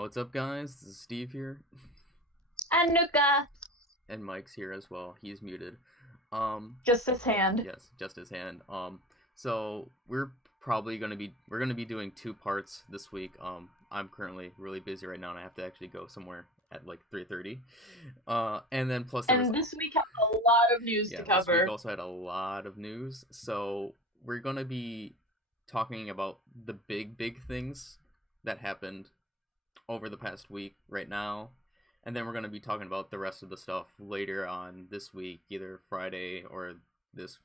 What's up, guys? This is Steve here, And Nuka, and Mike's here as well. He's muted. just his hand. Yes, just his hand. So we're gonna be doing two parts this week. I'm currently really busy right now, and I have to actually go somewhere at like 3:30. And then plus there was And this week has a lot of news to this cover. week also had a lot of news. So we're gonna be talking about the big things that happened over the past week right now, and then we're going to be talking about the rest of the stuff later on this week, either Friday or this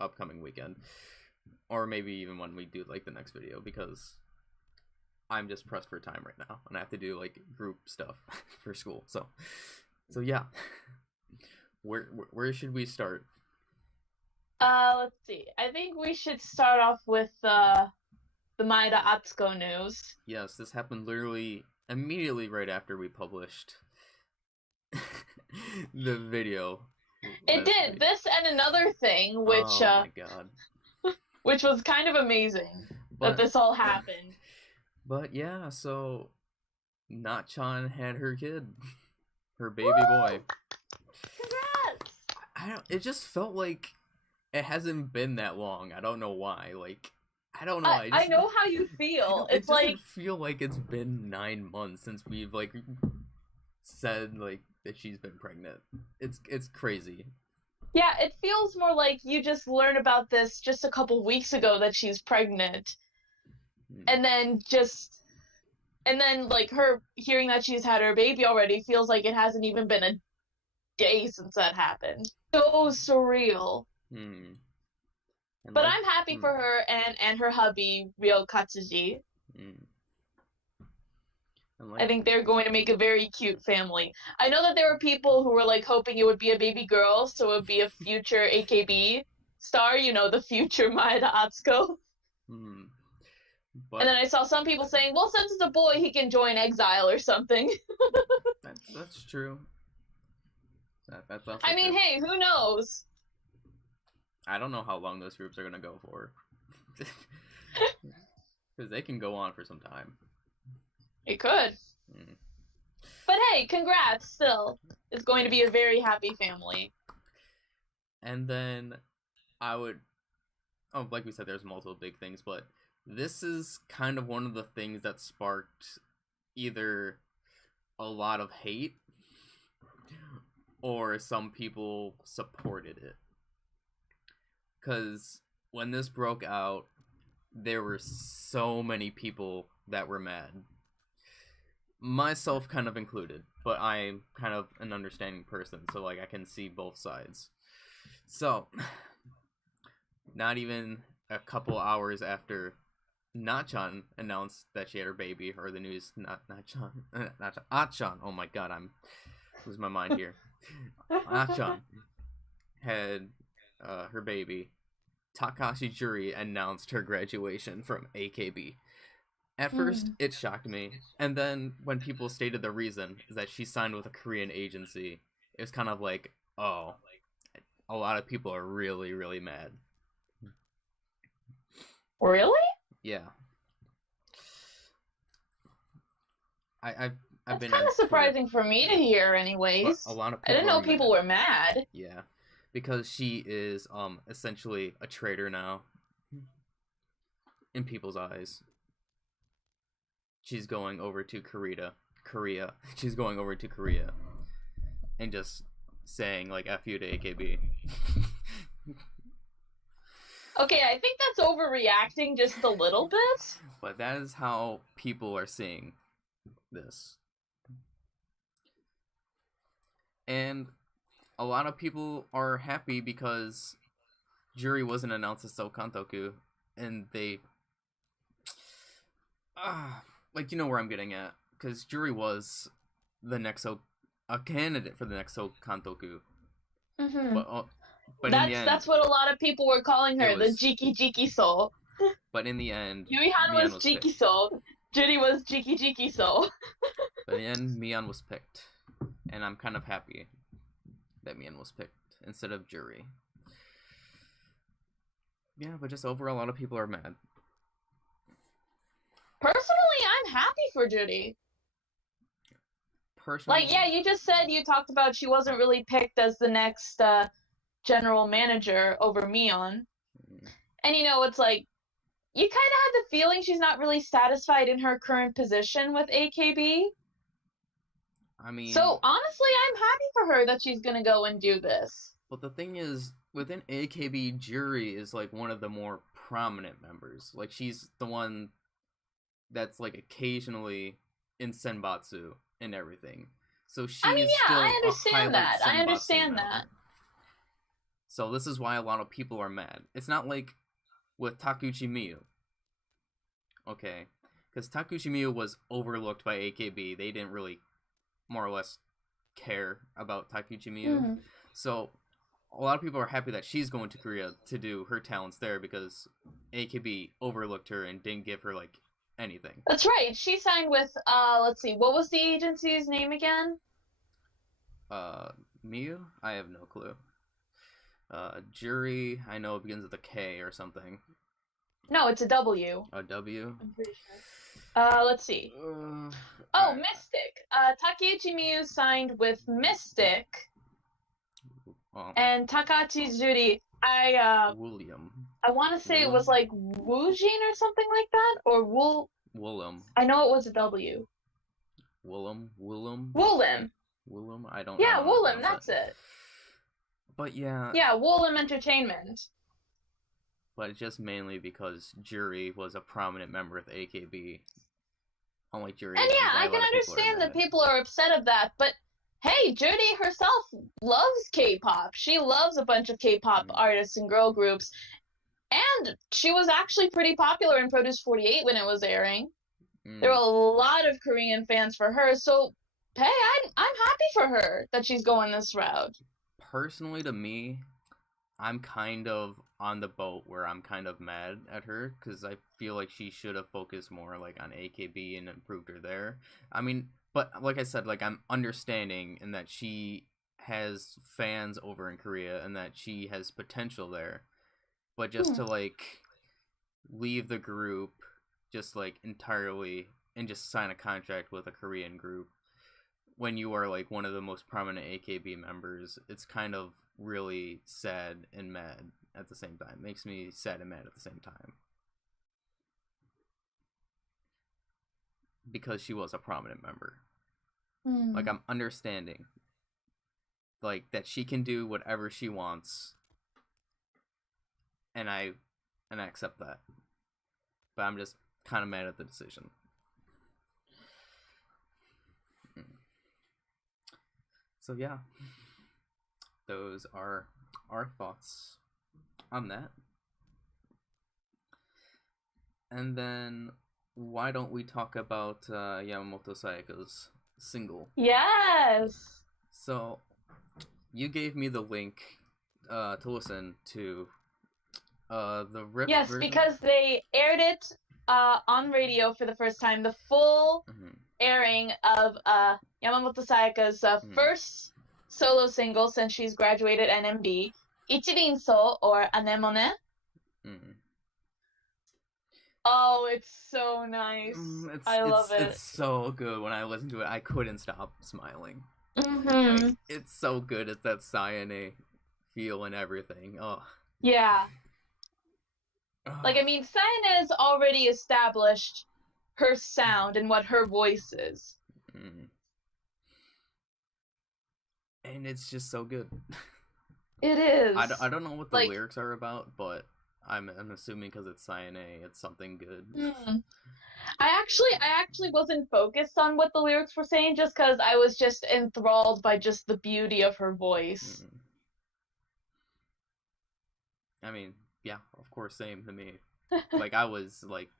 upcoming weekend, or maybe even when we do like the next video, because I'm just pressed for time right now and I have to do like group stuff for school. So yeah. Where should we start? Let's see. I think we should start off with the Maeda Atsuko news. Yes, this happened literally immediately right after we published the video. It did week. this and another thing, which oh my god, which was kind of amazing that this all happened. But yeah, so Natchan had her kid, her baby Woo! boy. Congrats! It just felt like it hasn't been that long. I don't know why. Like, I don't know. I know how you feel. It It's like doesn't feel like it's been 9 months since we've like said like that she's been pregnant. It's crazy. Yeah, it feels more like you just learned about this just a couple weeks ago that she's pregnant. And then like her hearing that she's had her baby already feels like it hasn't even been a day since that happened. So surreal. But I'm happy for her and her hubby, Ryo Katsuji. I think they're going to make a very cute family. I know that there were people who were like hoping it would be a baby girl, so it would be a future AKB star, you know, the future Maeda Atsuko. But and then I saw some people saying, well, since it's a boy, he can join Exile or something. that's true. That's also I mean, true. hey, who knows? I don't know how long those groups are going to go for. Because they can go on for some time. It could. But hey, congrats still. It's going to be a very happy family. And then like we said, there's multiple big things, but this is kind of one of the things that sparked either a lot of hate or some people supported it. Because when this broke out, there were so many people that were mad. Myself kind of included, but I'm kind of an understanding person, so like I can see both sides. So, not even a couple hours after Natchan announced that she had her baby, or the news, Natchan, oh my god, I'm losing my mind here. Natchan had her baby, Takahashi Juri announced her graduation from AKB. At first, it shocked me, and then when people stated the reason is that she signed with a Korean agency, it was kind of like, oh, a lot of people are really, really mad. Really? Yeah. I've That's been kind of surprising for me to hear, anyways. A lot of I didn't know people were mad. Yeah, because she is essentially a traitor now in people's eyes. She's going over to Korea. She's going over to Korea and just saying like F you to AKB. Okay, I think that's overreacting just a little bit. But that is how people are seeing this. And a lot of people are happy because Juri wasn't announced as Kantoku, and they like, you know where I'm getting at, because Juri was the next a candidate for the next Kantoku. But in the end, that's what a lot of people were calling her, the Jiki Jiki Soul. But in the end, Yui-han was Jiki Soul. Juri was Jiki Jiki Soul. But in the end, Mian was picked, and I'm kind of happy that Mian was picked instead of Juri. Yeah, but just overall, a lot of people are mad. Personally, I'm happy for Juri. personally, like, yeah, you just said you talked about she wasn't really picked as the next general manager over Mion. And, it's like, you kind of have the feeling she's not really satisfied in her current position with AKB. I mean... So, honestly, I'm happy for her that she's gonna go and do this. But the thing is, within AKB, Juri is, like, one of the more prominent members. Like, she's the one that's, like, occasionally in Senbatsu and everything. So she is still I understand that. I understand member. that. So this is why a lot of people are mad. It's not like with Takahashi Miyu. Okay. Because Takahashi Miyu was overlooked by AKB. They didn't really, more or less, care about Takahashi Miyu. Mm-hmm. So a lot of people are happy that she's going to Korea to do her talents there because AKB overlooked her and didn't give her, like, anything. That's right. She signed with, let's see, what was the agency's name again? Miyu? I have no clue. Juri, I know it begins with a K or something. No, it's a W. A W? I'm pretty sure. Let's see. Mystic. Takeuchi Miyu signed with Mystic. Oh. And Takahashi Juri, William. I want to say it was like Woojin or something like that, or Willem. I know it was a W. Willem. I don't know. Yeah, Willem, that's it. But yeah. Yeah, Willem Entertainment. But just mainly because Juri was a prominent member of the AKB. Unlike Juri. And yeah, I can understand that people are upset of that, but hey, Juri herself loves K-pop. She loves a bunch of K-pop artists and girl groups. And she was actually pretty popular in Produce 48 when it was airing. There were a lot of Korean fans for her, so hey, I'm happy for her that she's going this route. Personally, to me, I'm kind of on the boat where I'm kind of mad at her because I feel like she should have focused more like on AKB and improved her there. I mean, but like I said, like I'm understanding in that she has fans over in Korea and that she has potential there. But just to like leave the group just like entirely and just sign a contract with a Korean group when you are like one of the most prominent AKB members, it's kind of really sad and mad at the same time. It makes me sad and mad at the same time. Because she was a prominent member. Like I'm understanding like that she can do whatever she wants. And I accept that. But I'm just kind of mad at the decision. So yeah, those are our thoughts on that. And then why don't we talk about Yamamoto Sayaka's single? Yes! So, you gave me the link to listen to the RIP version? Because they aired it on radio for the first time, the full airing of Yamamoto Sayaka's first solo single since she's graduated NMD, Ichirinso, or Anemone. Oh, it's so nice. I love it. It's so good. When I listened to it, I couldn't stop smiling. Like, it's so good. It's that Sayane feel and everything. Oh. Yeah. Like, I mean, Sayane has already established her sound and what her voice is. And it's just so good. It is. I don't know what the lyrics are about, but I'm assuming because it's Sayane, it's something good. I actually wasn't focused on what the lyrics were saying just because I was just enthralled by just the beauty of her voice. I mean, yeah, of course, same to me. Like, I was, like,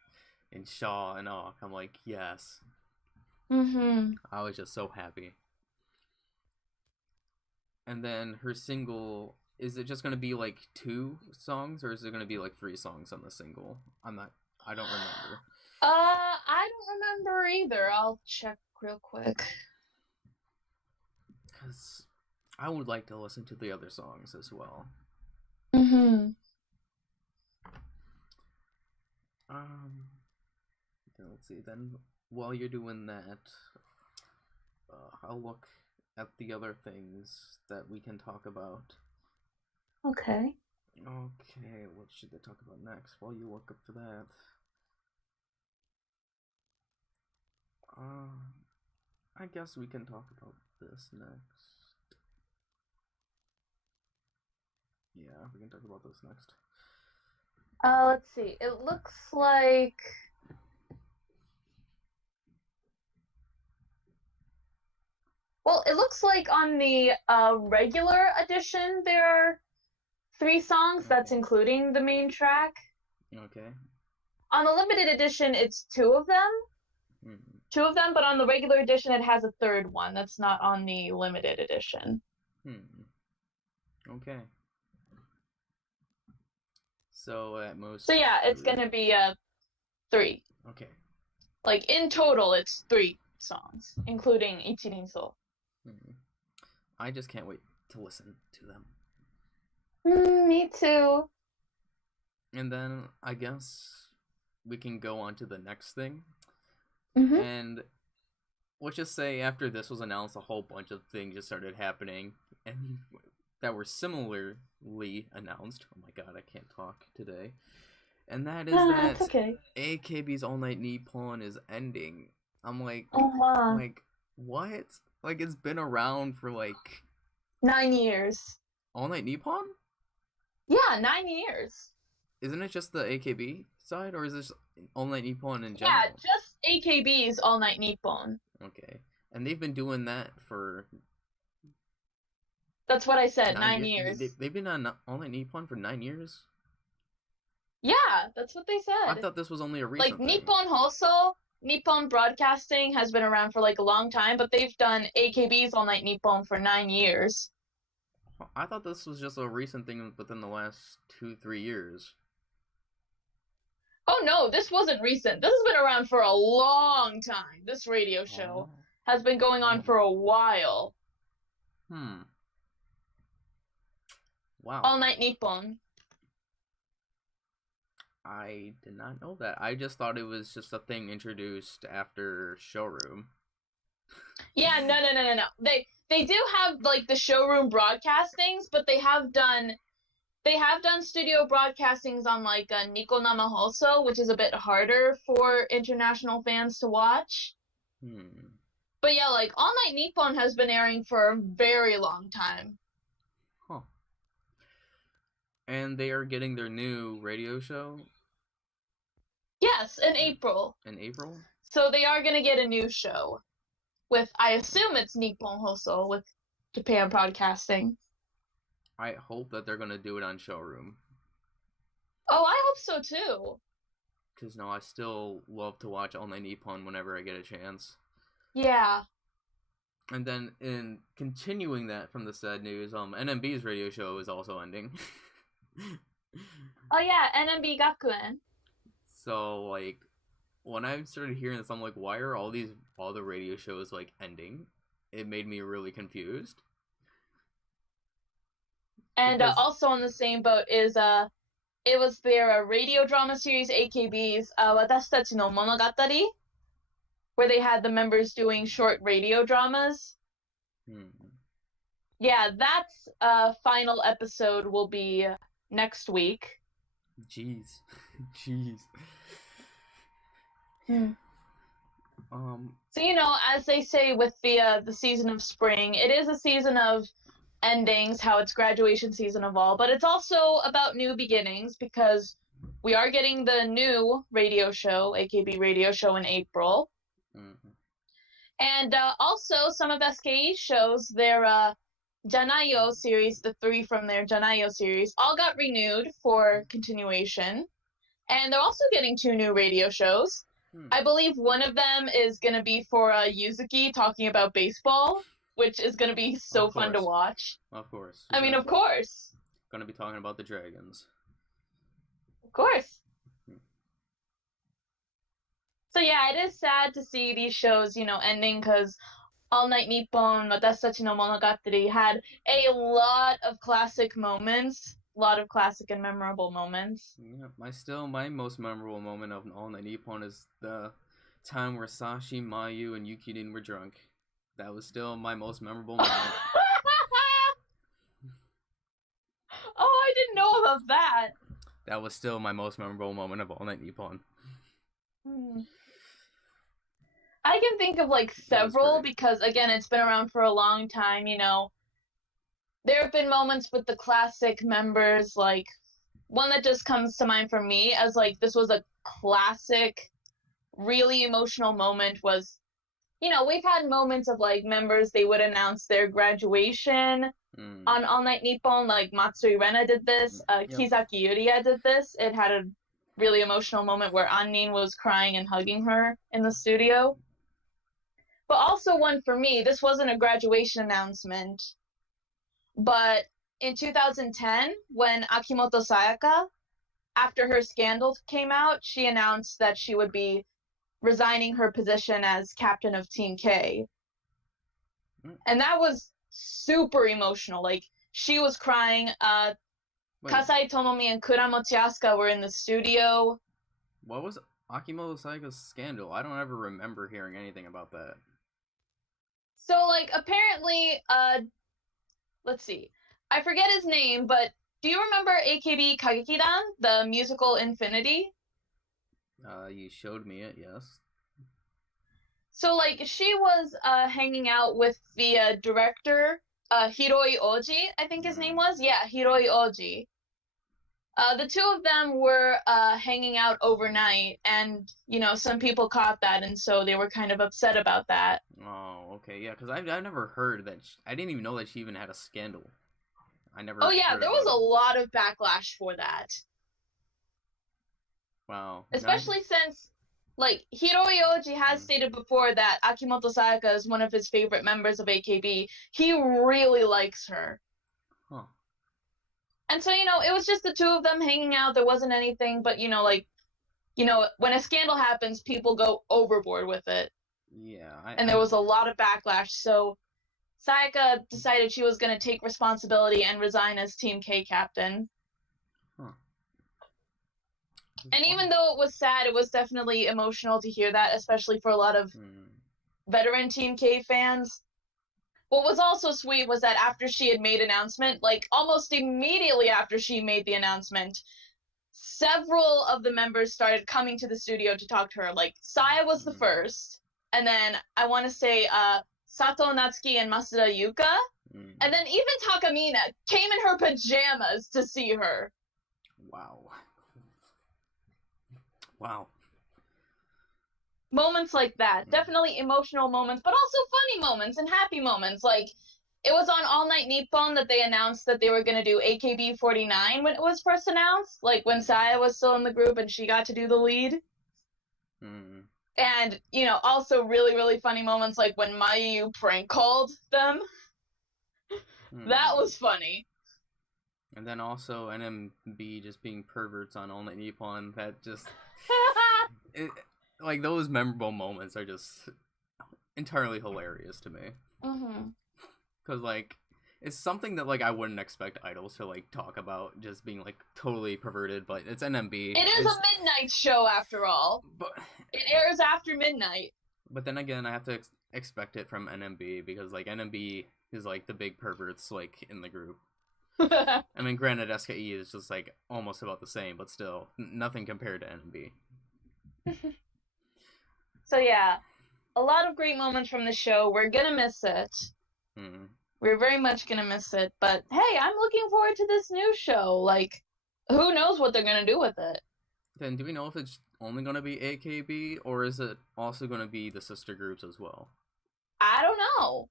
in shaw and awe. I'm like, yes. I was just so happy. And then her single, is it just going to be, like, 2 songs, or is it going to be, like, 3 songs on the single? I don't remember. I don't remember either. I'll check real quick. Because I would like to listen to the other songs as well. Let's see, then while you're doing that, I'll look at the other things that we can talk about. Okay. Okay, what should they talk about next? While you look up for that. I guess we can talk about this next. Yeah, we can talk about this next. Let's see. It looks like... Well, it looks like on the regular edition there are 3 songs. Okay. That's including the main track. Okay. On the limited edition, it's 2 of them. 2 of them, but on the regular edition, it has a 3rd one that's not on the limited edition. Okay. So at most. So yeah, it's gonna be 3. Okay. Like in total, it's 3 songs, including Ichirin-so. I just can't wait to listen to them. Me too. And then I guess we can go on to the next thing. And let's just say after this was announced, a whole bunch of things just started happening, and that were similarly announced. Oh my god, I can't talk today. And that is that okay. AKB's All Night Nippon is ending. I'm like, like, what? Like, it's been around for like 9 years. All Night Nippon? Yeah, 9 years. Isn't it just the AKB side, or is this All Night Nippon in general? Yeah, just AKB's All Night Nippon. Okay. And they've been doing that for... That's what I said, 9 years. They've been on All Night Nippon for 9 years? Yeah, that's what they said. I thought this was only a recent thing. Nippon Hoso, Nippon Broadcasting has been around for like a long time, but they've done AKB's All Night Nippon for 9 years. I thought this was just a recent thing within the last 2-3 years. Oh no, this wasn't recent. This has been around for a long time. This radio show has been going on for a while. Wow. All Night Nippon. I did not know that. I just thought it was just a thing introduced after Showroom. Yeah, no. They do have like the Showroom broadcastings, but they have done studio broadcastings on like Nico Namahoso, which is a bit harder for international fans to watch. But yeah, like All Night Nippon has been airing for a very long time. Huh. And they are getting their new radio show? Yes, in April. In April? So they are going to get a new show with, I assume it's Nippon Hoso with Japan Broadcasting. I hope that they're going to do it on Showroom. Oh, I hope so too. Because no, I still love to watch All Night Nippon whenever I get a chance. Yeah. And then in continuing that from the sad news, NMB's radio show is also ending. Oh yeah, NMB Gakuen. So like when I started hearing this, I'm like, why are all the radio shows like ending? It made me really confused. And also on the same boat is it was their radio drama series AKB's Watashitachi no Monogatari, where they had the members doing short radio dramas. Yeah, that's final episode will be next week. Jeez. So you know, as they say with the season of spring, it is a season of endings, how it's graduation season of all, but it's also about new beginnings because we are getting the new radio show, AKB radio show in April. And also some of SKE's shows, their Janayo series, the 3 from their Janayo series, all got renewed for continuation. And they're also getting 2 new radio shows. I believe one of them is going to be for Yuzuki talking about baseball, which is going to be so fun to watch. Of course. I mean, of course. Going to be talking about the Dragons. Of course. So yeah, it is sad to see these shows, you know, ending because All Night Nippon, Watashitachi no Monogatari had a lot of classic moments. A lot of classic and memorable moments. Yeah, my most memorable moment of All Night Nippon is the time where Sashi, Mayu, and Yukirin were drunk. That was still my most memorable moment. Oh, I didn't know about that. That was still my most memorable moment of All Night Nippon. I can think of like several because, again, it's been around for a long time, you know. There have been moments with the classic members, like one that just comes to mind for me as like this was a classic, really emotional moment was, you know, we've had moments of like members, they would announce their graduation on All Night Nippon, like Matsui Rena did this, Kisaki Yuria did this. It had a really emotional moment where Annin was crying and hugging her in the studio. But also one for me, this wasn't a graduation announcement, but in 2010, when Akimoto Sayaka, after her scandal came out, she announced that she would be resigning her position as captain of Team K. And that was super emotional. Like, she was crying. Kasai Tomomi and Kuramochi Asuka were in the studio. What was Akimoto Sayaka's scandal? I don't ever remember hearing anything about that. So, like, apparently, let's see. I forget his name, but do you remember AKB Kagekidan, the musical Infinity? You showed me it, yes. So, like, she was hanging out with the director, Hiroi Oji, I think his name was. Yeah, Hiroi Oji. The two of them were hanging out overnight, and, you know, some people caught that, and so they were kind of upset about that. Oh, okay, yeah, because I've never heard that. I didn't even know that she even had a scandal. I never. Oh, yeah, there was a lot of backlash for that. Wow. Especially since, like, Hiroi Oji has stated before that Akimoto Sayaka is one of his favorite members of AKB. He really likes her. Huh. And so, you know, it was just the two of them hanging out. There wasn't anything, but, you know, like, you know, when a scandal happens, people go overboard with it. Yeah. And there was a lot of backlash. So Sayaka decided she was going to take responsibility and resign as Team K captain. Huh. And even though it was sad, it was definitely emotional to hear that, especially for a lot of veteran Team K fans. What was also sweet was that after she had made announcement, like almost immediately after she made the announcement, several of the members started coming to the studio to talk to her. Like, Saya was the first, and then I want to say Sato Natsuki and Masuda Yuka, and then even Takamina came in her pajamas to see her. Wow. Wow. Moments like that, definitely emotional moments, but also funny moments and happy moments. Like, it was on All Night Nippon that they announced that they were going to do AKB49 when it was first announced, like when Saya was still in the group and she got to do the lead. And, you know, also really, really funny moments like when Mayu prank called them. That was funny. And then also NMB just being perverts on All Night Nippon, that just... like, those memorable moments are just entirely hilarious to me. Because, like, it's something that, like, I wouldn't expect idols to, like, talk about, just being, like, totally perverted, but it's NMB. It is a midnight show, after all. But it airs after midnight. But then again, I have to expect it from NMB, because, like, NMB is, like, the big perverts, like, in the group. I mean, granted, SKE is just, like, almost about the same, but still, nothing compared to NMB. So, yeah, a lot of great moments from the show. We're gonna miss it. We're very much gonna miss it. But, hey, I'm looking forward to this new show. Like, who knows what they're gonna do with it? Then, do we know if it's only gonna be AKB, or is it also gonna be the sister groups as well? I don't know.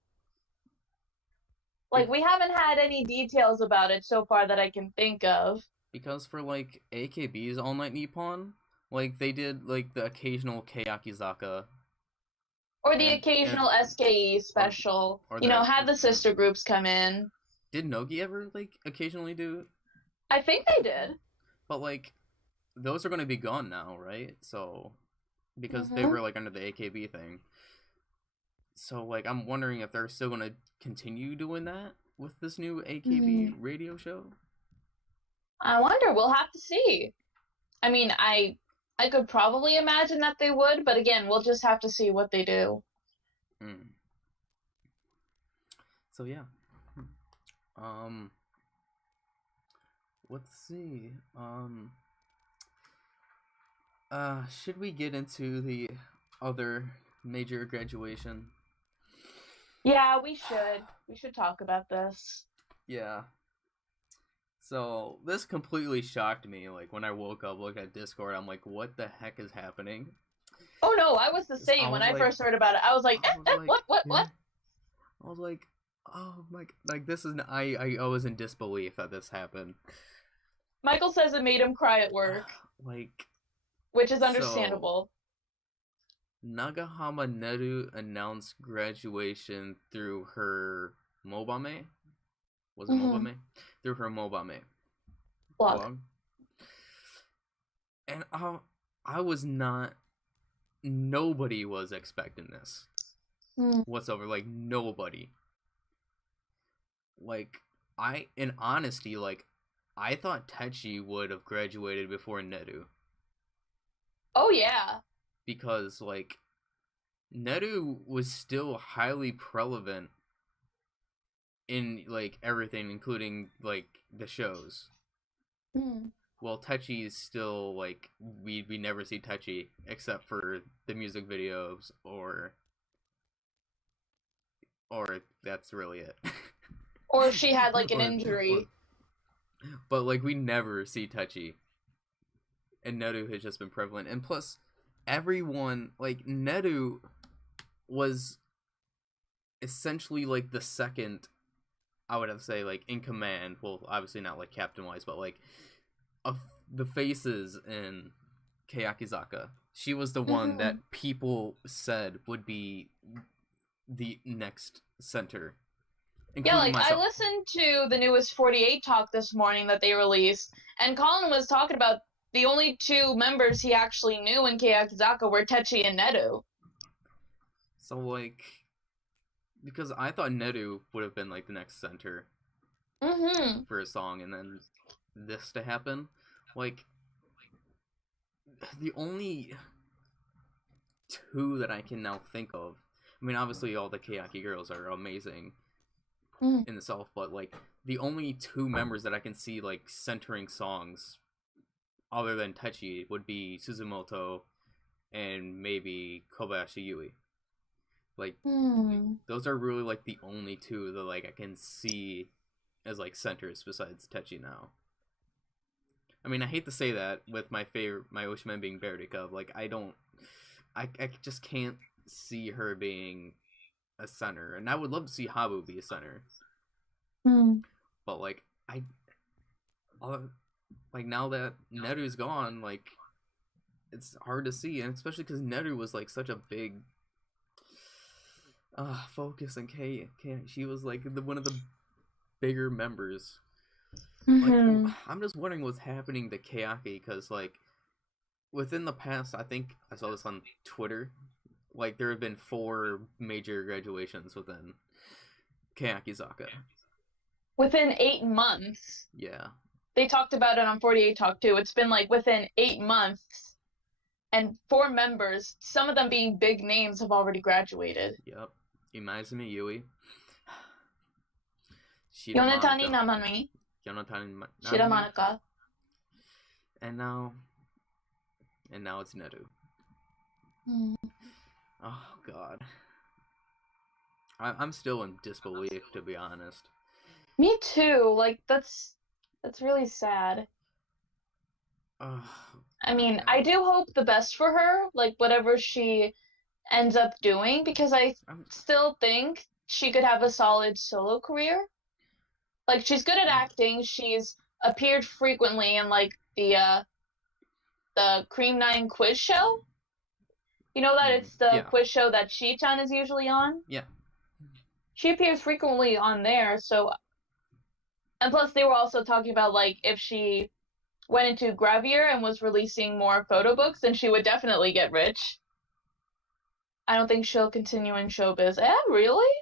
Like, we haven't had any details about it so far that I can think of. Because for, like, AKB's All Night Nippon, like, they did, like, the occasional Keyakizaka. Or the occasional SKE special. Or you know, had the sister groups come in. Did Nogi ever, like, occasionally do? I think they did. But, like, those are going to be gone now, right? So, because they were, like, under the AKB thing. So, like, I'm wondering if they're still going to continue doing that with this new AKB radio show. I wonder. We'll have to see. I mean, I could probably imagine that they would, but again, we'll just have to see what they do. So yeah. Let's see. Should we get into the other major graduation? Yeah, we should. We should talk about this. Yeah. So this completely shocked me. Like when I woke up, looked at Discord, I'm like, what the heck is happening? Oh no, I was the same when I first heard about it. I was like, what? I was like, oh my, like this is. I was in disbelief that this happened. Michael says it made him cry at work. Like, which is understandable. So, Nagahama Neru announced graduation through her Mobame. Was it Mobame? Through her Mobame blog. And I was not. Nobody was expecting this whatsoever. Like nobody. Like in honesty, like I thought Techi would have graduated before Neru. Oh yeah. Because like Neru was still highly prevalent in like everything, including like the shows. Well, Techi is still like we never see Techi except for the music videos or that's really it. Or she had like an injury. But like we never see Techi. And Neru has just been prevalent. And plus everyone like Neru was essentially like the second, I would have to say, like in command. Well, obviously not like captain wise, but like of the faces in Keyakizaka. She was the one that people said would be the next center. Yeah, like myself. I listened to the newest 48 talk this morning that they released, and Colin was talking about the only two members he actually knew in Keyakizaka were Techi and Neru. So like, because I thought Neru would have been like the next center for a song, and then this to happen, like the only two that I can now think of. I mean, obviously all the Keyaki girls are amazing in itself, but like the only two members that I can see like centering songs other than Techi would be Suzumoto and maybe Kobayashi Yui. Like those are really like the only two that like I can see as like centers besides Techi now. I mean, I hate to say that with my Oshima being Berdika, like I just can't see her being a center, and I would love to see Habu be a center. But like like now that Neru's gone, like it's hard to see, and especially because Neru was like such a big focus in K. She was like one of the bigger members. Like I'm just wondering what's happening to Keyaki, because like within the past, I think I saw this on Twitter, like there have been 4 major graduations within Keyakizaka. Within 8 months. Yeah. They talked about it on 48 Talk too. It's been like within 8 months, and 4 members, some of them being big names, have already graduated. Yep. Imaizumi Yui. Yonetani Namami. Shiramanaka. And now it's Neru. Oh god. I'm still in disbelief, to be honest. Me too. Like that's really sad. I mean, I do hope the best for her, like whatever she ends up doing, because I still think she could have a solid solo career. Like she's good at acting. She's appeared frequently in like the Cream 9 quiz show. You know that it's the quiz show that Shi-chan is usually on? Yeah. She appears frequently on there, so... And plus they were also talking about, like, if she went into Gravier and was releasing more photo books, then she would definitely get rich. I don't think she'll continue in showbiz. Really?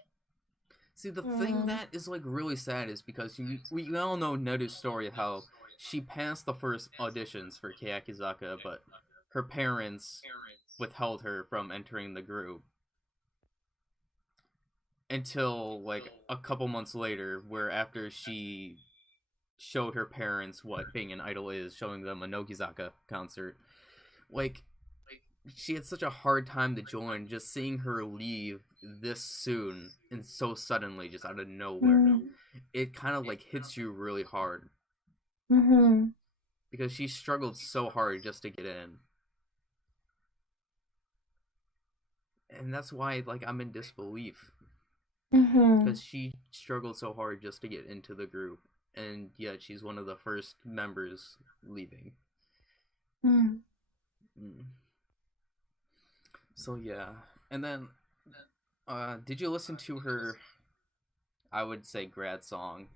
See, the thing that is, like, really sad is because we all know Neru's story of how she passed the first auditions for Keyakizaka, but her parents withheld her from entering the group. until like a couple months later, where after she showed her parents what being an idol is, showing them a Nogizaka concert, like she had such a hard time to join. Just seeing her leave this soon and so suddenly, just out of nowhere, it kind of like hits you really hard. Because she struggled so hard just to get in. And that's why, like, I'm in disbelief. Because she struggled so hard just to get into the group. And yet she's one of the first members leaving. So, yeah. And then, did you listen to her, I would say, grad song?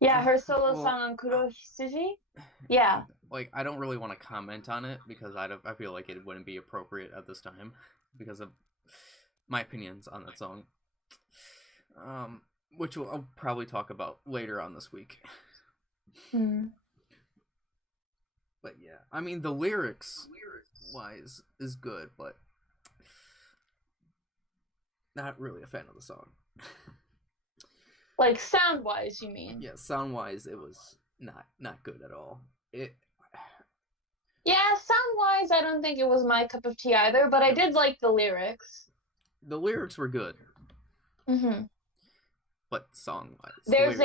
Yeah, her solo song on Kurohisuji? Yeah. Like, I don't really want to comment on it because I feel like it wouldn't be appropriate at this time because of my opinions on that song. Which I'll probably talk about later on this week. But yeah, I mean, the lyrics-wise is good, but not really a fan of the song. Like, sound-wise, you mean? Yeah, sound-wise, it was not good at all. Yeah, sound-wise, I don't think it was my cup of tea either, but I did like the lyrics. The lyrics were good. But song-wise, there's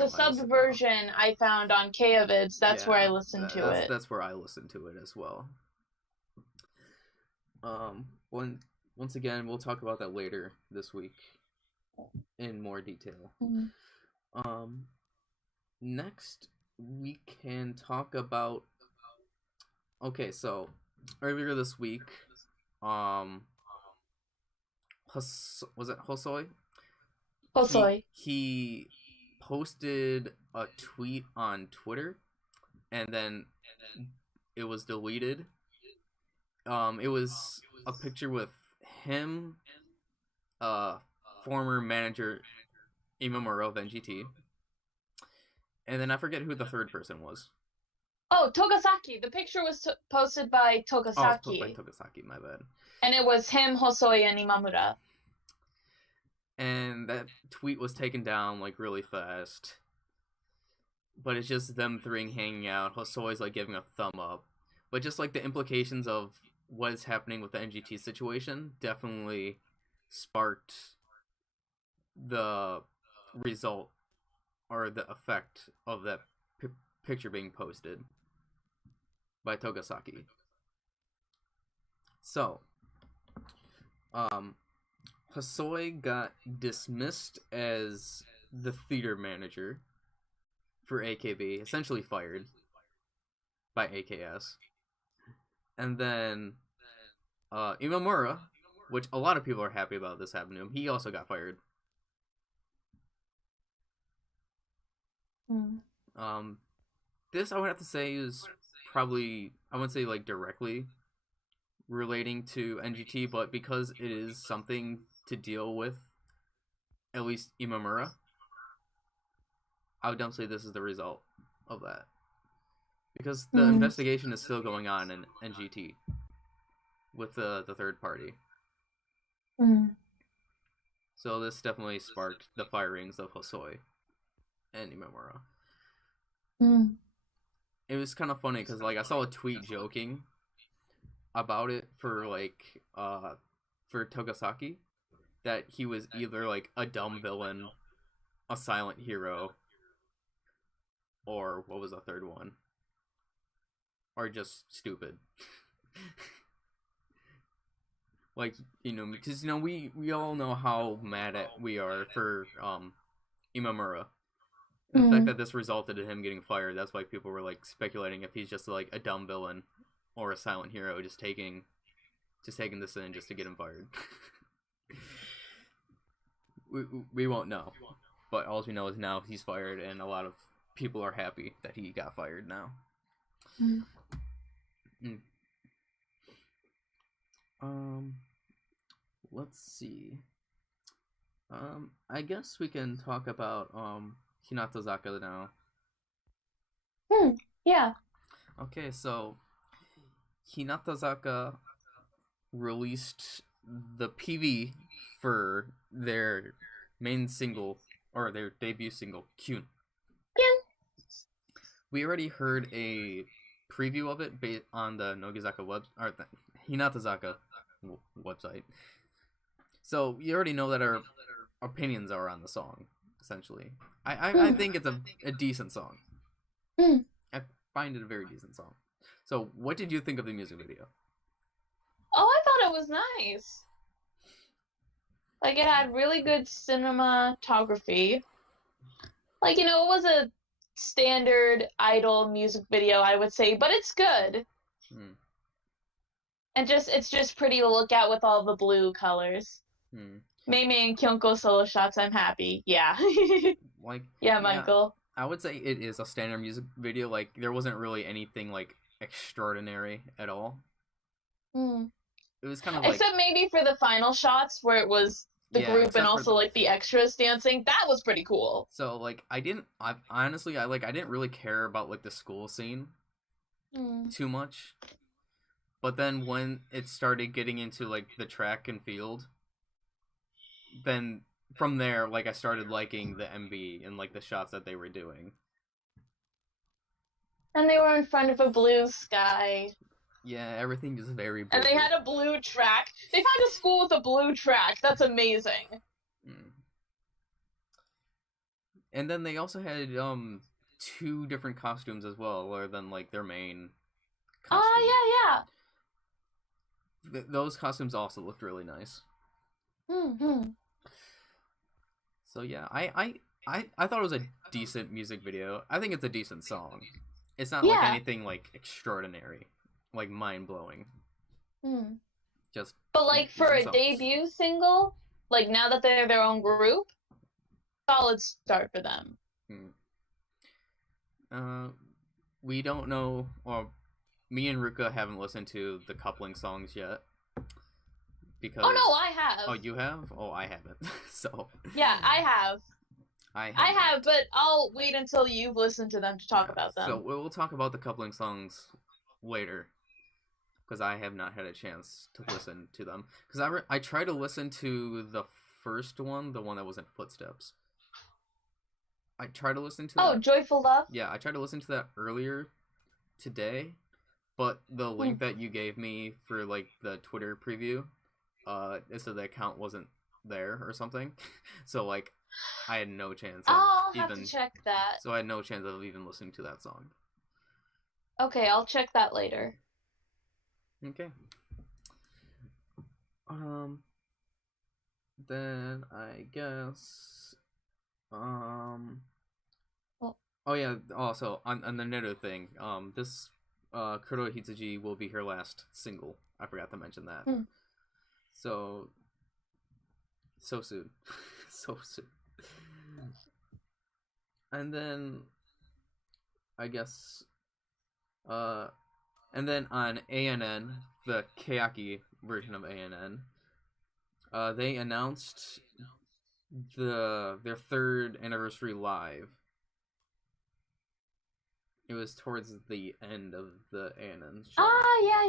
a sub version I found on Kaovids. That's where I listened to it. That's where I listened to it as well. Once again, we'll talk about that later this week in more detail. Next we can talk about. Okay, so earlier this week, was it Hosoi? He posted a tweet on Twitter, and then it was deleted. It was a picture with him, former manager Imamura of NGT, and then I forget who the third person was. Oh, Togasaki. The picture was posted by Togasaki. Oh, it was by Togasaki, my bad. And it was him, Hosoi, and Imamura. And that tweet was taken down, like, really fast. But it's just them three hanging out. Hosoi's, like, giving a thumb up. But just, like, the implications of what is happening with the NGT situation definitely sparked the result or the effect of that picture being posted by Togasaki. So, Hosoi got dismissed as the theater manager for AKB, essentially fired by AKS. And then Imamura, which a lot of people are happy about this happening to him, he also got fired. This I would have to say is probably, I wouldn't say like directly relating to NGT, but because it is something to deal with, at least Imamura, I would definitely say this is the result of that. Because the investigation is still going on in NGT with the third party. So this definitely sparked the firings of Hosoi and Imamura. It was kind of funny because, like, I saw a tweet joking about it for, like, for Togasaki, that he was either, like, a dumb villain, a silent hero, or what was the third one? Or just stupid. Like, you know, because, you know, we all know how mad at we are for Imamura. The fact that this resulted in him getting fired, that's why people were, like, speculating if he's just, like, a dumb villain or a silent hero just taking this in just to get him fired. we won't know. But all we know is now he's fired, and a lot of people are happy that he got fired now. Let's see. I guess we can talk about Hinatazaka now. Yeah. Okay, so Hinatazaka released the PV for their main single, or their debut single, Kyun. We already heard a preview of it based on the Nogizaka or the Hinatazaka website. So you already know that our opinions are on the song, essentially. I think it's a decent song. I find it a very decent song. So what did you think of the music video? Oh, I thought it was nice. Like, it had really good cinematography. Like, it was a standard idol music video, I would say, but it's good. And it's just pretty to look at with all the blue colors. Mei and Kyunko solo shots, I'm happy. Yeah. Yeah, Michael. I would say it is a standard music video. Like, there wasn't really anything, like, extraordinary at all. It was kind of like... Except maybe for the final shots where it was the group and also, like, the extras dancing. That was pretty cool. So, like, I didn't really care about, like, the school scene too much. But then when it started getting into, like, the track and field, then from there, like, I started liking the MV and, like, the shots that they were doing. And they were in front of a blue sky. Yeah, everything is very blue. And they had a blue track. They found a school with a blue track. That's amazing. And then they also had 2 different costumes as well, other than, like, their main costume. Yeah. Those costumes also looked really nice. So yeah, I thought it was a decent music video. I think it's a decent song. It's not like anything like extraordinary, like mind-blowing. But like for a debut single, like now that they're their own group, solid start for them. We don't know, or me and Ruka haven't listened to the coupling songs yet. Because... Oh no, I have. Oh, you have? Oh, I haven't. So... Yeah, I have. I have, but I'll wait until you've listened to them to talk about them. So we'll talk about the coupling songs later. Because I have not had a chance to listen to them. Because I tried to listen to the first one, the one that was in Footsteps. I tried to listen to that. Oh, Joyful Love? Yeah, I tried to listen to that earlier today. But the link that you gave me for, like, the Twitter preview... it said the account wasn't there or something, so like I had no chance. I'll have to check that. So I had no chance of even listening to that song. Okay, I'll check that later. Okay. Then I guess. Oh yeah. Also on the Neru thing. This Kuro Hitsuji will be her last single. I forgot to mention that. So soon. So soon. And then I guess and then on ANN, the Kayaki version of ANN, they announced their 3rd anniversary live. It was towards the end of the ANN show.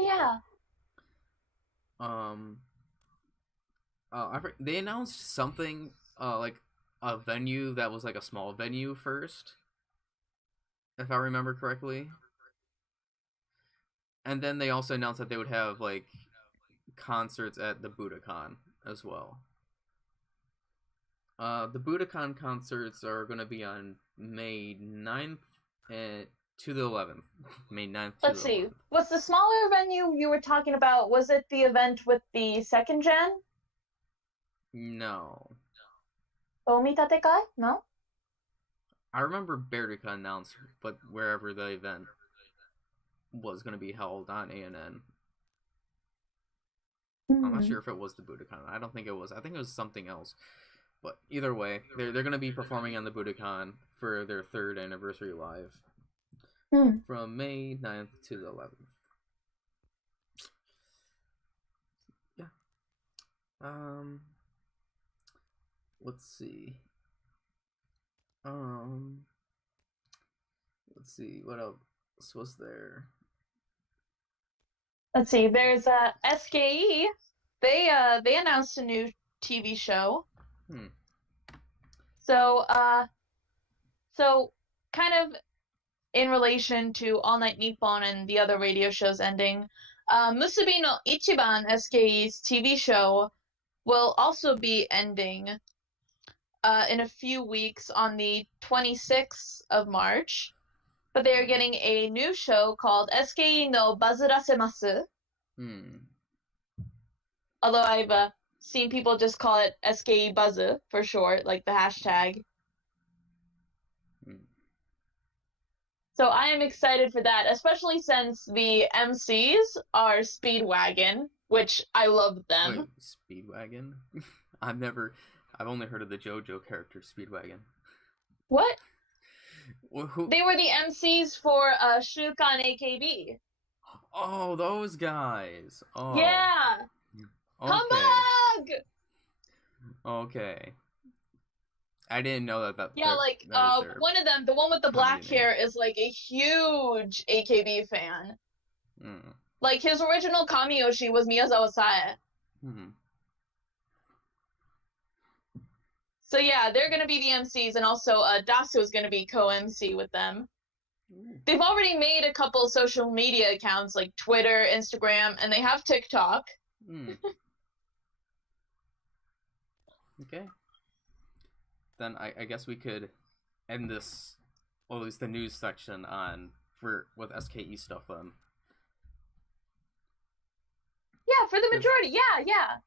Yeah. They announced something, like a venue that was like a small venue first, if I remember correctly. And then they also announced that they would have like concerts at the Budokan as well. The Budokan concerts are going to be on May 9th to the 11th. May 9th to Let's the see. 11th. Was the smaller venue you were talking about, was it the event with the 2nd gen? No. Omitate Kai? No? I remember Beruka announced, but wherever the event was going to be held on ANN. I'm not sure if it was the Budokan. I don't think it was. I think it was something else. But either way, they're going to be performing on the Budokan for their 3rd anniversary live. From May 9th to the 11th. Yeah. Let's see. Let's see. What else was there? Let's see. There's SKE. They announced a new TV show. Hmm. So kind of in relation to All Night Nippon and the other radio shows ending, Musubi no Ichiban SKE's TV show will also be ending in a few weeks on the 26th of March. But they are getting a new show called SKE no Bazurasemasu. Although I've seen people just call it SKE Buzz for short, like the hashtag. So I am excited for that, especially since the MCs are Speedwagon, which I love them. Wait, Speedwagon? I've only heard of the JoJo character Speedwagon. What? Who? They were the MCs for Shukan AKB. Oh, those guys. Oh. Yeah. Okay. Humbug! Okay. I didn't know that. Yeah, like one of them, the one with the black hair, is like a huge AKB fan. Like his original Kamiyoshi was Miyazawa Sae. So yeah, they're gonna be the MCs, and also Dasu is gonna be co-MC with them. They've already made a couple social media accounts like Twitter, Instagram, and they have TikTok. Okay. Then I guess we could end this, well, at least the news section with SKE stuff then. Yeah, for the majority, yeah.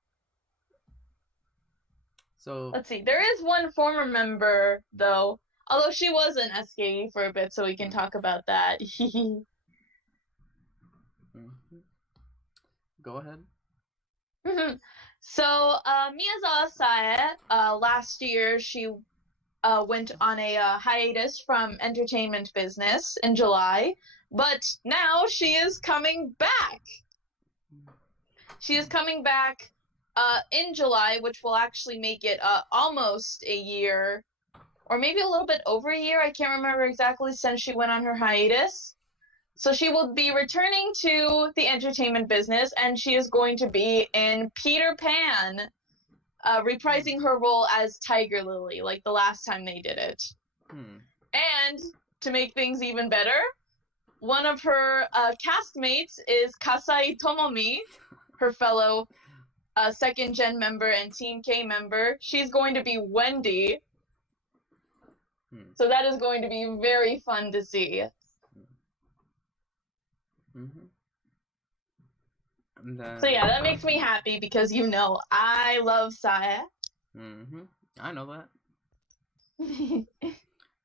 So let's see. There is one former member though, although she was in SKE for a bit, so we can talk about that. Go ahead. So Miyazawa Sae, last year she went on a hiatus from entertainment business in July, but now she is coming back. She is coming back in July, which will actually make it almost a year, or maybe a little bit over a year, I can't remember exactly, since she went on her hiatus. So she will be returning to the entertainment business, and she is going to be in Peter Pan, reprising her role as Tiger Lily, like the last time they did it. And to make things even better, one of her castmates is Kasai Tomomi, her fellow second gen member and Team K member. She's going to be Wendy. So that is going to be very fun to see. So yeah, that makes me happy because I love Sae. I know that.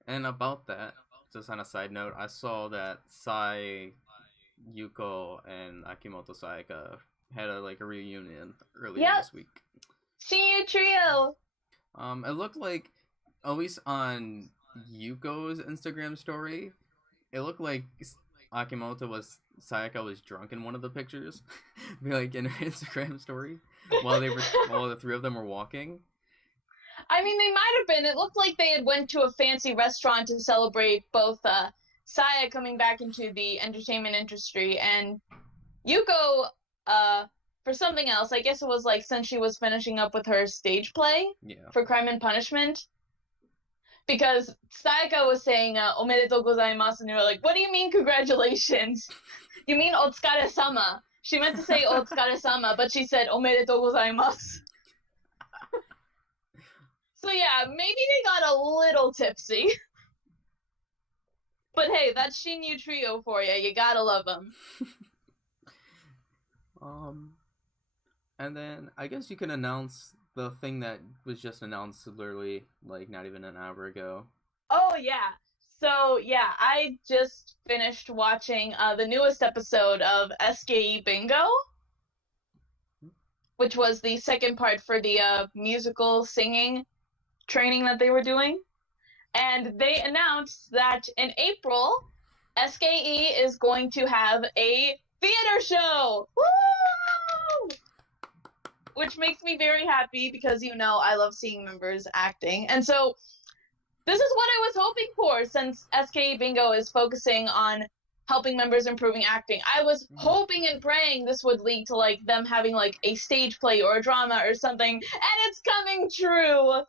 And about that, just on a side note, I saw that Sae, Yuko, and Akimoto Sayaka had a reunion earlier this week. Senior trio. It looked like, at least on Yuko's Instagram story, it looked like Sayaka was drunk in one of the pictures, in her Instagram story, while the three of them were walking. I mean, they might have been. It looked like they had went to a fancy restaurant to celebrate both Sae coming back into the entertainment industry and Yuko for something else. I guess it was since she was finishing up with her stage play for Crime and Punishment. Because Sayaka was saying, omedetou gozaimasu, and they were like, what do you mean congratulations? You mean otsukare-sama. She meant to say otsukare-sama, but she said omedetou gozaimasu. So yeah, maybe they got a little tipsy. But hey, that's Shinyu Trio for you. You gotta love them. And then I guess you can announce the thing that was just announced literally not even an hour ago. Oh yeah. So yeah, I just finished watching the newest episode of SKE Bingo, which was the second part for the musical singing training that they were doing. And they announced that in April, SKE is going to have a theater show! Woo! Which makes me very happy because, I love seeing members acting. And so, this is what I was hoping for, since SKE Bingo is focusing on helping members improving acting. I was hoping and praying this would lead to, like, them having, like, a stage play or a drama or something, and it's coming true!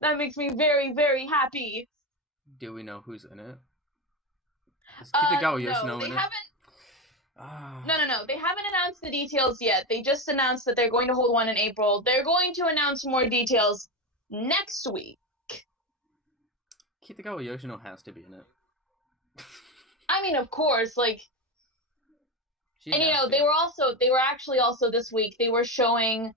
That makes me very, very happy. Do we know who's in it? Is Kitagawa Yoshino in it? No. They haven't announced the details yet. They just announced that they're going to hold one in April. They're going to announce more details next week. Kitagawa Yoshino has to be in it. I mean, of course, like... And, you know, they were actually also this week, they were showing,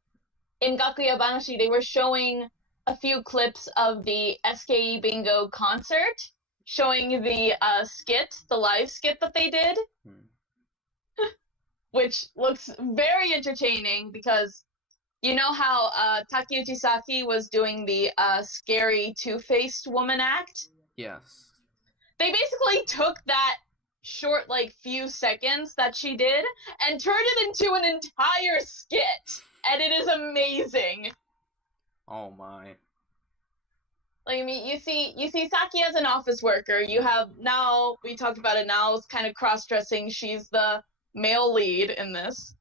in Gakuya Banashi, they were showing a few clips of the SKE Bingo concert, showing the live skit that they did, which looks very entertaining because you know how Takeuchi Saki was doing the scary two-faced woman act? Yes. They basically took that short, like, few seconds that she did and turned it into an entire skit, and it is amazing. Oh my. Like, I mean, you see Saki as an office worker. You have, now, we talked about it now, it's kind of cross-dressing. She's the male lead in this.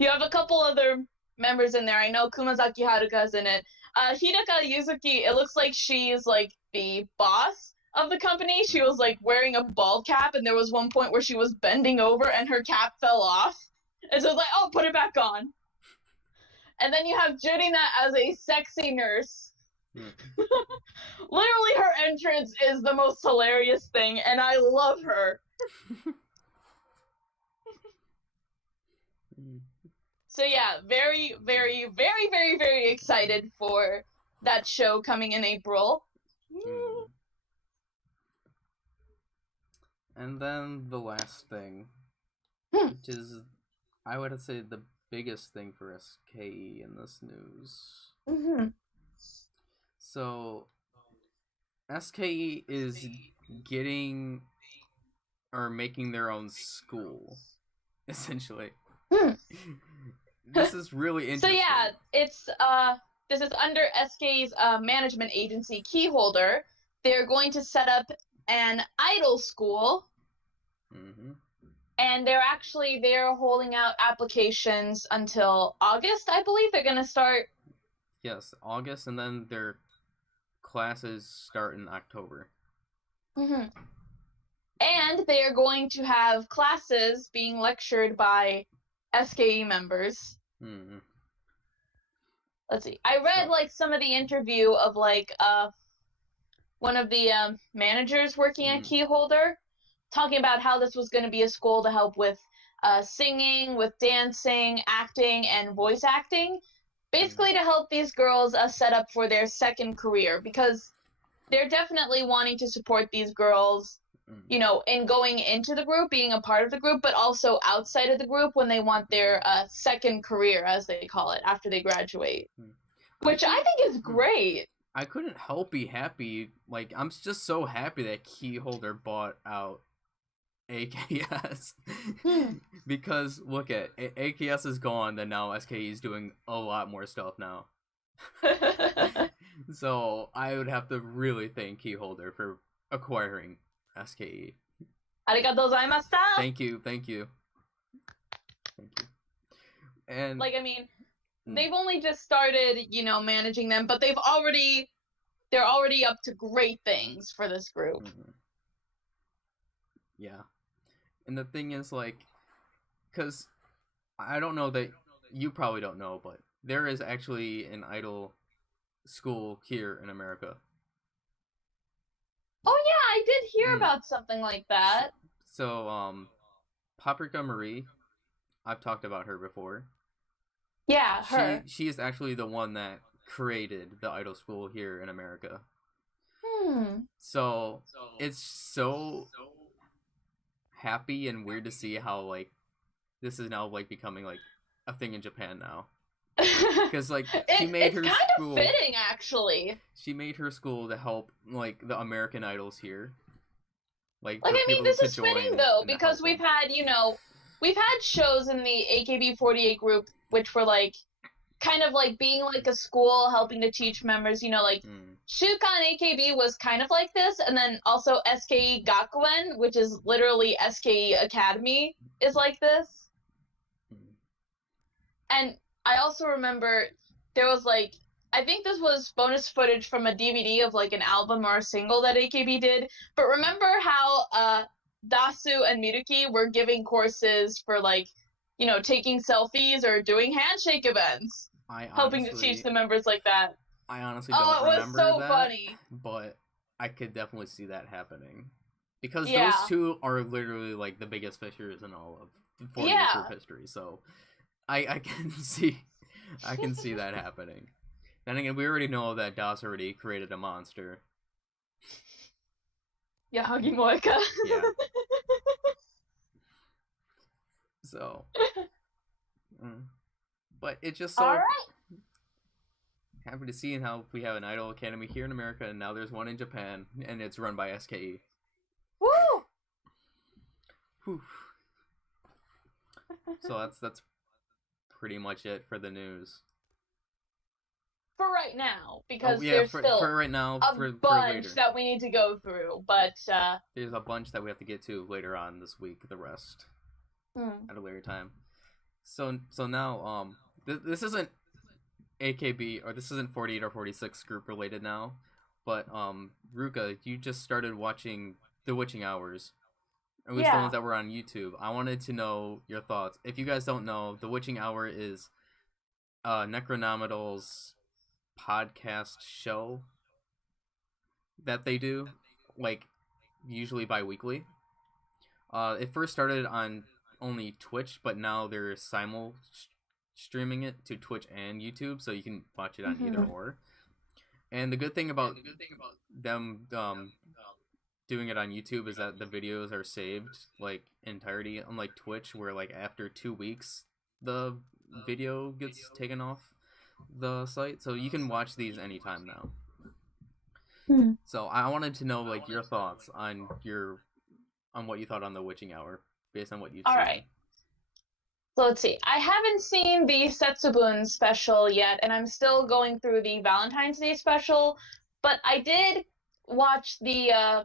You have a couple other members in there. I know Kumazaki Haruka's in it. Hidaka Yuzuki, it looks like she's, like, the boss of the company. She was, like, wearing a bald cap, and there was one point where she was bending over and her cap fell off. And so it's like, oh, put it back on. And then you have Jurina as a sexy nurse. Literally, her entrance is the most hilarious thing, and I love her. So yeah, very, very, very, very, very excited for that show coming in April. And then the last thing, which is, I would say, the biggest thing for SKE in this news. So, SKE is getting, or making their own school, essentially. This is really interesting. So yeah, it's, this is under SK's management agency, Keyholder. They're going to set up an idol school. And they're holding out applications until August, I believe. They're going to start. Yes, August, and then their classes start in October. And they are going to have classes being lectured by SKE members. Let's see. I read, like, some of the interview of, like, one of the managers working at Keyholder talking about how this was going to be a school to help with singing, with dancing, acting, and voice acting. Basically to help these girls set up for their second career, because they're definitely wanting to support these girls, you know, in going into the group, being a part of the group, but also outside of the group when they want their second career, as they call it, after they graduate. Which I think is great. I couldn't help be happy. Like, I'm just so happy that Keyholder bought out AKS. Because, look at it, AKS is gone, then now SKE is doing a lot more stuff now. So, I would have to really thank Keyholder for acquiring SKE. Arigatou gozaimashita! Thank you. And, like, I mean, they've only just started, you know, managing them, but they're already up to great things for this group. Yeah. And the thing is, like, because I don't know that you probably don't know, but there is actually an idol school here in America. Oh yeah, I did hear about something like that. So, Paprika Marie, I've talked about her before. Yeah, her. She is actually the one that created the idol school here in America. So, it's so happy and weird to see how, like, this is now, like, becoming, like, a thing in Japan now. Because, like, she made her school... It's kind of fitting, actually. She made her school to help, like, the American idols here. Like I mean, this is fitting, though, because we've had, you know, we've had shows in the AKB48 group which were, like, kind of, like, being, like, a school helping to teach members, you know, like, Shukan AKB was kind of like this, and then also SKE Gakuen, which is literally SKE Academy, is like this. And I also remember there was like, I think this was bonus footage from a DVD of like an album or a single that AKB did. But remember how Dasu and Miruki were giving courses for like, you know, taking selfies or doing handshake events, helping to teach the members like that. I honestly don't remember that. Oh, it was so funny. But I could definitely see that happening. Because those two are literally like the biggest fishers in all of 4-year group history. So I can see that happening. Then again, we already know that Das already created a monster. Yahagi Moeka. Yeah. So. But it's just so... Alright. Happy to see how we have an Idol Academy here in America, and now there's one in Japan, and it's run by SKE. Woo! Whew. So that's pretty much it for the news. For right now, because there's still for right now, a bunch that we need to go through, but there's a bunch that we have to get to later on this week, the rest at a later time. So now, this isn't AKB, or this isn't 48 or 46 group related now, but Ruka, you just started watching The Witching Hours, at least the ones that were on YouTube. I wanted to know your thoughts. If you guys don't know, The Witching Hour is Necronomidol's podcast show that they do, like, usually bi-weekly. It first started on only Twitch, but now they're streaming it to Twitch and YouTube, so you can watch it on either or. And the good thing about them doing it on YouTube is that the videos are saved like entirety, unlike Twitch, where like after 2 weeks the video gets taken off the site. So you can watch these anytime now. So I wanted to know like your thoughts on what you thought on The Witching Hour based on what you've seen. Alright. So let's see. I haven't seen the Setsubun special yet, and I'm still going through the Valentine's Day special, but I did watch the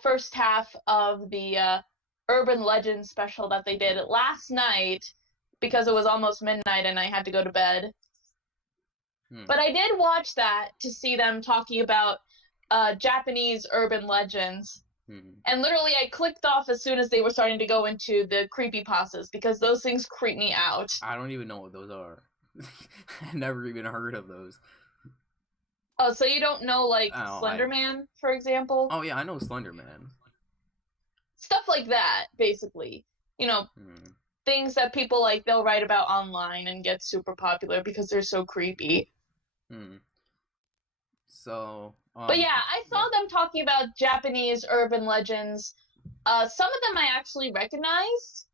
first half of the Urban Legends special that they did last night because it was almost midnight and I had to go to bed. But I did watch that to see them talking about Japanese urban legends. And literally, I clicked off as soon as they were starting to go into the creepypastas because those things creep me out. I don't even know what those are. I never even heard of those. Oh, so you don't know, like, Slender Man, for example? Oh, yeah, I know Slender Man. Stuff like that, basically. You know, things that people, like, they'll write about online and get super popular because they're so creepy. So... but yeah, I saw them talking about Japanese urban legends. Some of them I actually recognized.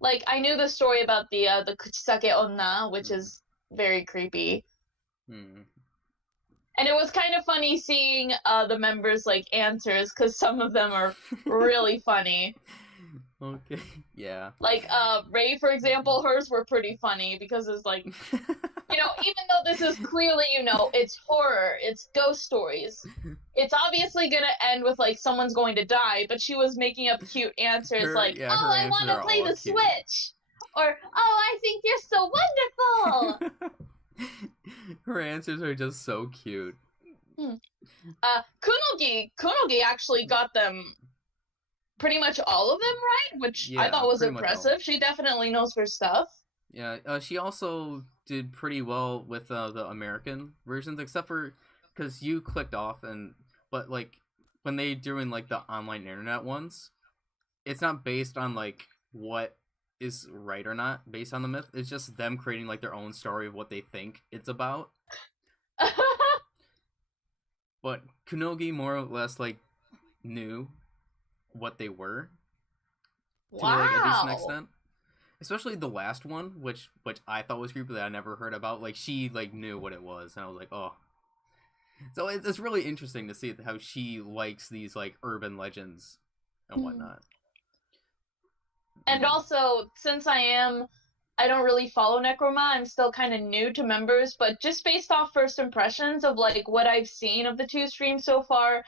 Like, I knew the story about the Kuchisake Onna, which is very creepy. And it was kind of funny seeing the members, like, answers, because some of them are really funny. Okay, yeah. Like, Ray, for example, hers were pretty funny, because it's like... You know, even though this is clearly, you know, it's horror, it's ghost stories, it's obviously going to end with, like, someone's going to die, but she was making up cute answers like, oh, I want to play the cute Switch, or, oh, I think you're so wonderful! Her answers are just so cute. Kunogi actually got them, pretty much all of them right, which I thought was impressive. She definitely knows her stuff. Yeah, she also did pretty well with the American versions, except for because you clicked off, but like when they doing like the online internet ones, it's not based on like what is right or not based on the myth. It's just them creating like their own story of what they think it's about. But Kunogi more or less like knew what they were to like a decent extent. Especially the last one, which I thought was creepy that I never heard about. Like, she, like, knew what it was, and I was like, oh. So it's really interesting to see how she likes these, like, urban legends and whatnot. And also, since I am I don't really follow Necroma. I'm still kind of new to members, but just based off first impressions of like what I've seen of the 2 streams so far,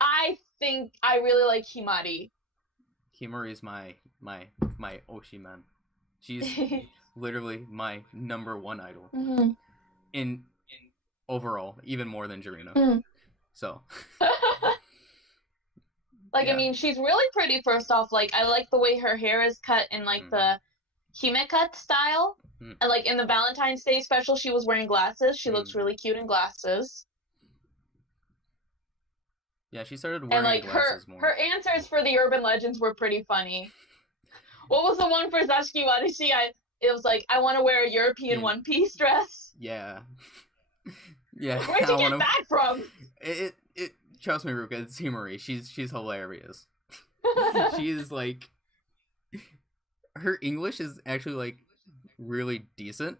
I think I really like Himari. Himari is my Oshiman. She's literally my #1 idol. Mm-hmm. In overall, even more than Jurina. Mm. So. Like, yeah. I mean, she's really pretty, first off. Like, I like the way her hair is cut in, like, the Hime cut style. And, like, in the Valentine's Day special, she was wearing glasses. She looks really cute in glasses. Yeah, she started wearing glasses more. Her answers for the urban legends were pretty funny. What was the one for SKE48? It was like, I want to wear a European one-piece dress. Yeah. Yeah. Where'd you get that from? It trust me, Ruka, it's Himari. She's hilarious. She is like, her English is actually like really decent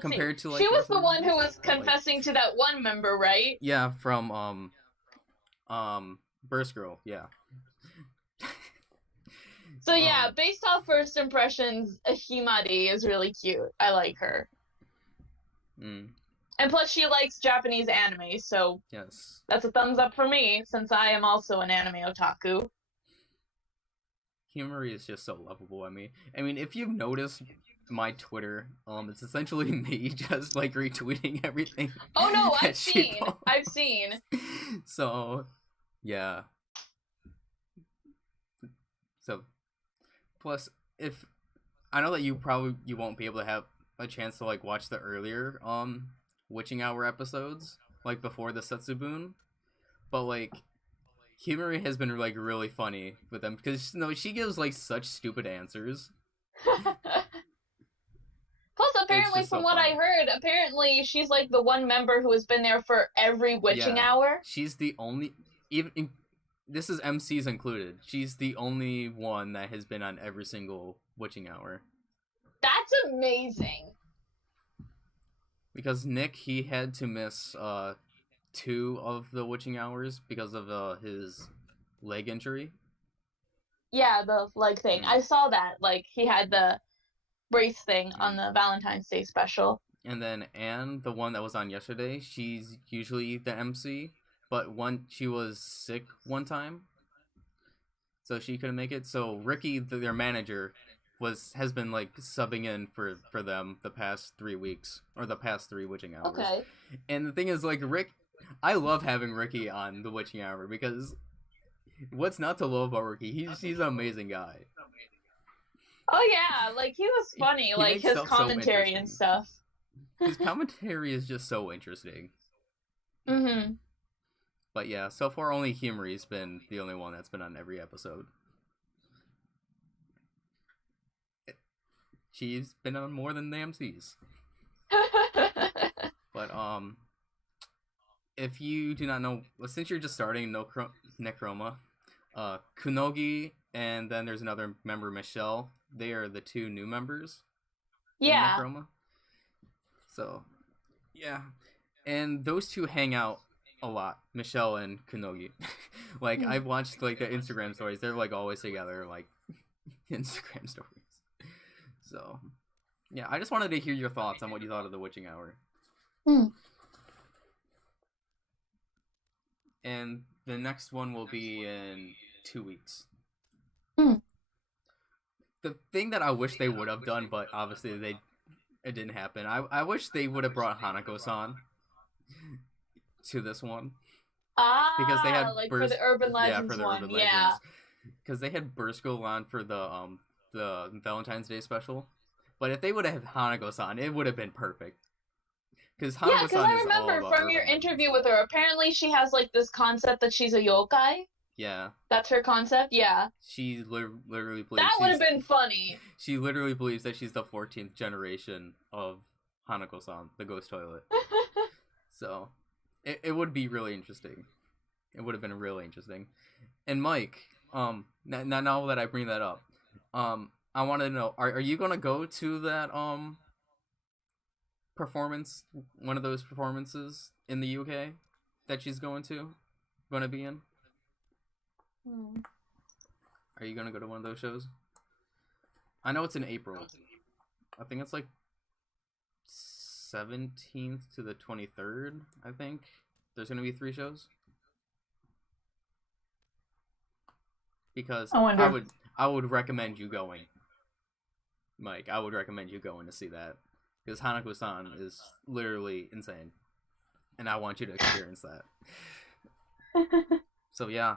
compared to like. She was the one who was confessing to that one member, right? Yeah, from Burst Girl, yeah. So yeah, based off first impressions, Himari is really cute. I like her. And plus, she likes Japanese anime, so yes, that's a thumbs up for me, since I am also an anime otaku. Himari is just so lovable. I mean, if you've noticed my Twitter, it's essentially me just like retweeting everything. Oh no, I've seen. So, yeah. So, plus, if I know that you won't be able to have a chance to like watch the earlier Witching Hour episodes, like before the Setsubun, but like Himari has been like really funny with them because she gives like such stupid answers. Plus, apparently, from what I heard, apparently she's like the one member who has been there for every Witching Hour. She's the only, this is MCs included. She's the only one that has been on every single Witching Hour. That's amazing. Because Nick, he had to miss 2 of the Witching Hours because of his leg injury. Yeah, the leg thing. I saw that. Like, he had the brace thing on the Valentine's Day special. And then Anne, the one that was on yesterday, she's usually the MC, but she was sick one time, so she couldn't make it. So Ricky, their manager, has been like subbing in for them the past 3 weeks, or the past 3 Witching Hours. Okay. And the thing is, like, I love having Ricky on the Witching Hour because what's not to love about Ricky? He's an amazing guy. Oh yeah, like he was funny, he like his commentary and stuff. His commentary is just so interesting. Mm-hmm. But yeah, so far only Himari's been the only one that's been on every episode. She's been on more than the MCs. But if you do not know, since you're just starting Necroma, Kunogi and then there's another member, Michelle. They are the 2 new members. Yeah. In Necroma. So, yeah, and those 2 hang out a lot, Michelle and Kunogi. Like, I've watched like the Instagram stories. They're like always together, like Instagram stories. So, yeah, I just wanted to hear your thoughts on what you thought of the Witching Hour. And the next one will be in 2 weeks. The thing that I wish they would have done, but obviously it didn't happen. I wish they would have brought Hanako-san to this one. Because they had like for the Urban Legends one. Urban Legends. Yeah. Because they had Burst Girl on for the Valentine's Day special. But if they would have Hanako-san, it would have been perfect. Because I remember from your interview with her, apparently she has like this concept that she's a yokai. Yeah. That's her concept? Yeah. She literally believes that would have been funny. She literally believes that she's the 14th generation of Hanako-san, the ghost toilet. So, it would be really interesting. It would have been really interesting. And Mike, now that I bring that up, I want to know, are you going to go to that performance, one of those performances in the UK that she's going to be in? Are you going to go to one of those shows? I know it's in April. I think it's like 17th to the 23rd, I think. There's going to be 3 shows. Because I would recommend you going. Mike, I would recommend you going to see that. Because Hanako-san is literally insane. And I want you to experience that. So yeah.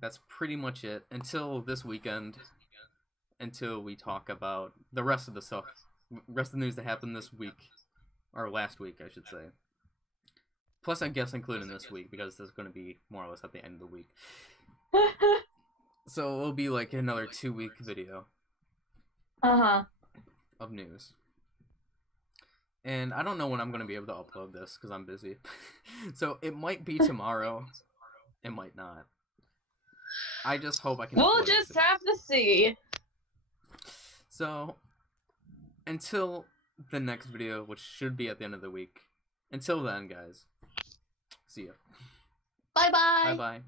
That's pretty much it. Until this weekend. Until we talk about the rest of the stuff. Rest of the news that happened this week. Or last week, I should say. Plus, I guess including this week. Because this is going to be more or less at the end of the week. So it'll be like another 2-week video. Of news. And I don't know when I'm going to be able to upload this because I'm busy. So it might be tomorrow. It might not. I just hope I can. We'll just have to see. So until the next video, which should be at the end of the week. Until then, guys. See ya. Bye-bye. Bye-bye.